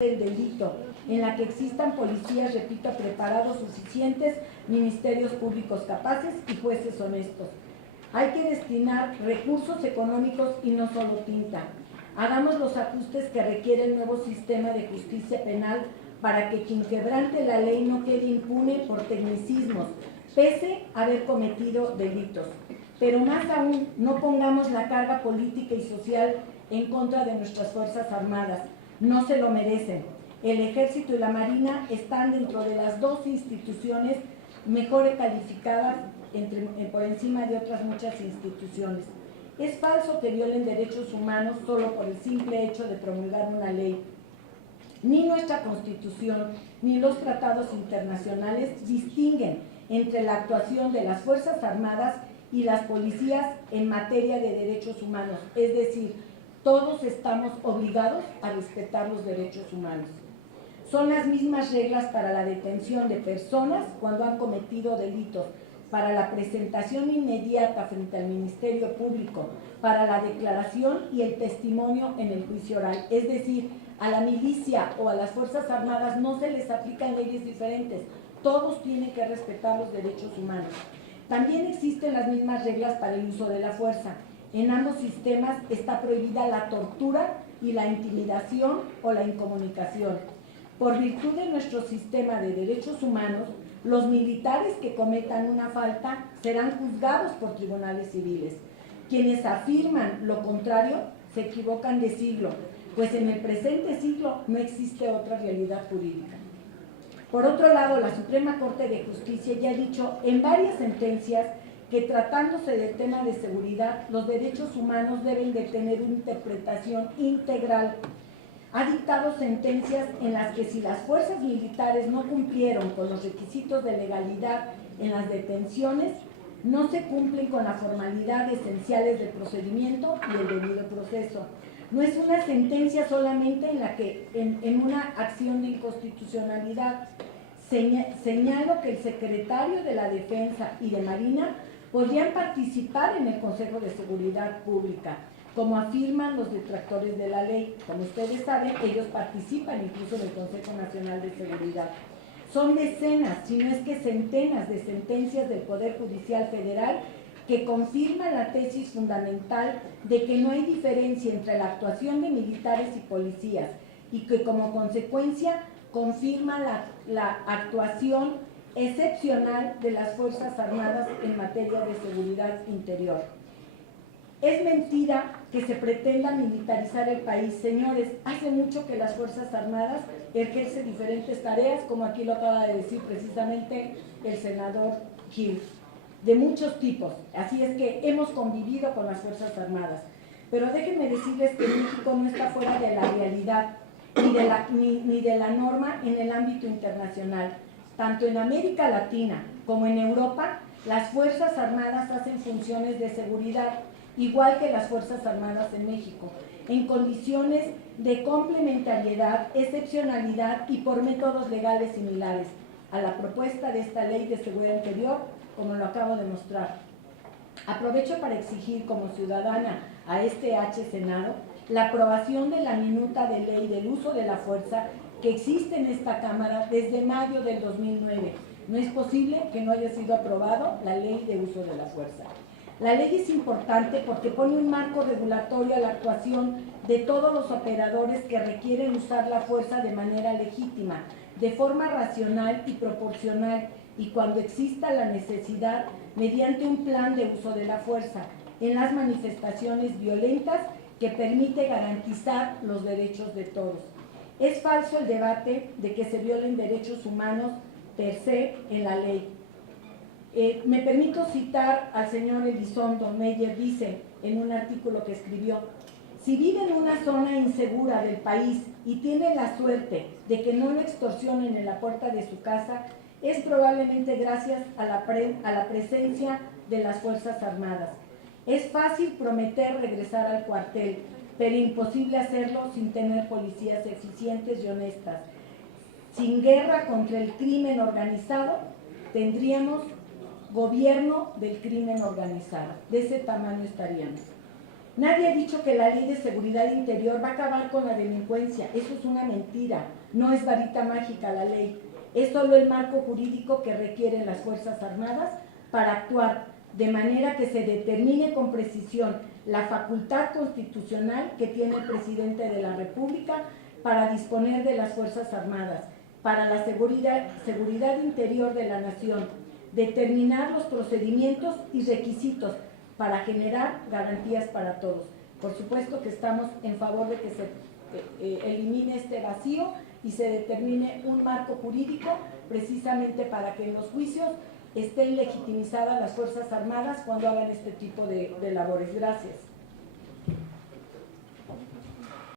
del delito, en la que existan policías, repito, preparados suficientes, ministerios públicos capaces y jueces honestos. Hay que destinar recursos económicos y no solo tinta. Hagamos los ajustes que requiere el nuevo sistema de justicia penal para que quien quebrante la ley no quede impune por tecnicismos, pese a haber cometido delitos. Pero más aún, no pongamos la carga política y social en contra de nuestras Fuerzas Armadas. No se lo merecen. El Ejército y la Marina están dentro de las dos instituciones mejor calificadas por encima de otras muchas instituciones. Es falso que violen derechos humanos solo por el simple hecho de promulgar una ley. Ni nuestra Constitución ni los tratados internacionales distinguen entre la actuación de las Fuerzas Armadas y las policías en materia de derechos humanos, es decir, todos estamos obligados a respetar los derechos humanos. Son las mismas reglas para la detención de personas cuando han cometido delitos, para la presentación inmediata frente al Ministerio Público, para la declaración y el testimonio en el juicio oral. Es decir, a la milicia o a las Fuerzas Armadas no se les aplican leyes diferentes, todos tienen que respetar los derechos humanos. También existen las mismas reglas para el uso de la fuerza. En ambos sistemas está prohibida la tortura y la intimidación o la incomunicación. Por virtud de nuestro sistema de derechos humanos, los militares que cometan una falta serán juzgados por tribunales civiles. Quienes afirman lo contrario se equivocan de siglo, pues en el presente siglo no existe otra realidad jurídica. Por otro lado, la Suprema Corte de Justicia ya ha dicho en varias sentencias que tratándose del tema de seguridad, los derechos humanos deben de tener una interpretación integral. Ha dictado sentencias en las que si las fuerzas militares no cumplieron con los requisitos de legalidad en las detenciones, no se cumplen con la formalidad esenciales del procedimiento y el debido proceso. No es una sentencia solamente en la que en una acción de inconstitucionalidad. Señalo que el secretario de la Defensa y de Marina podrían participar en el Consejo de Seguridad Pública, como afirman los detractores de la ley. Como ustedes saben, ellos participan incluso en el Consejo Nacional de Seguridad. Son decenas, si no es que centenas de sentencias del Poder Judicial Federal que confirman la tesis fundamental de que no hay diferencia entre la actuación de militares y policías y que como consecuencia confirma la actuación excepcional de las Fuerzas Armadas en materia de seguridad interior. Es mentira que se pretenda militarizar el país. Señores, hace mucho que las Fuerzas Armadas ejercen diferentes tareas, como aquí lo acaba de decir precisamente el senador Gil, de muchos tipos. Así es que hemos convivido con las Fuerzas Armadas. Pero déjenme decirles que México no está fuera de la realidad ni de la norma en el ámbito internacional. Tanto en América Latina como en Europa, las Fuerzas Armadas hacen funciones de seguridad, igual que las Fuerzas Armadas en México, en condiciones de complementariedad, excepcionalidad y por métodos legales similares a la propuesta de esta Ley de Seguridad Interior, como lo acabo de mostrar. Aprovecho para exigir como ciudadana a este Senado la aprobación de la minuta de ley del uso de la fuerza que existe en esta Cámara desde mayo del 2009. No es posible que no haya sido aprobado la ley de uso de la fuerza. La ley es importante porque pone un marco regulatorio a la actuación de todos los operadores que requieren usar la fuerza de manera legítima, de forma racional y proporcional, y cuando exista la necesidad, mediante un plan de uso de la fuerza, en las manifestaciones violentas que permite garantizar los derechos de todos. Es falso el debate de que se violen derechos humanos per se en la ley. Me permito citar al señor Elizondo Meyer, dice en un artículo que escribió: si vive en una zona insegura del país y tiene la suerte de que no lo extorsionen en la puerta de su casa, es probablemente gracias a la presencia de las Fuerzas Armadas. Es fácil prometer regresar al cuartel, pero imposible hacerlo sin tener policías eficientes y honestas. Sin guerra contra el crimen organizado, tendríamos gobierno del crimen organizado. De ese tamaño estaríamos. Nadie ha dicho que la Ley de Seguridad Interior va a acabar con la delincuencia. Eso es una mentira. No es varita mágica la ley. Es solo el marco jurídico que requieren las Fuerzas Armadas para actuar de manera que se determine con precisión la facultad constitucional que tiene el presidente de la República para disponer de las Fuerzas Armadas, para la seguridad interior de la nación, determinar los procedimientos y requisitos para generar garantías para todos. Por supuesto que estamos en favor de que se elimine este vacío y se determine un marco jurídico precisamente para que en los juicios estén legitimizadas las Fuerzas Armadas cuando hagan este tipo de labores. Gracias.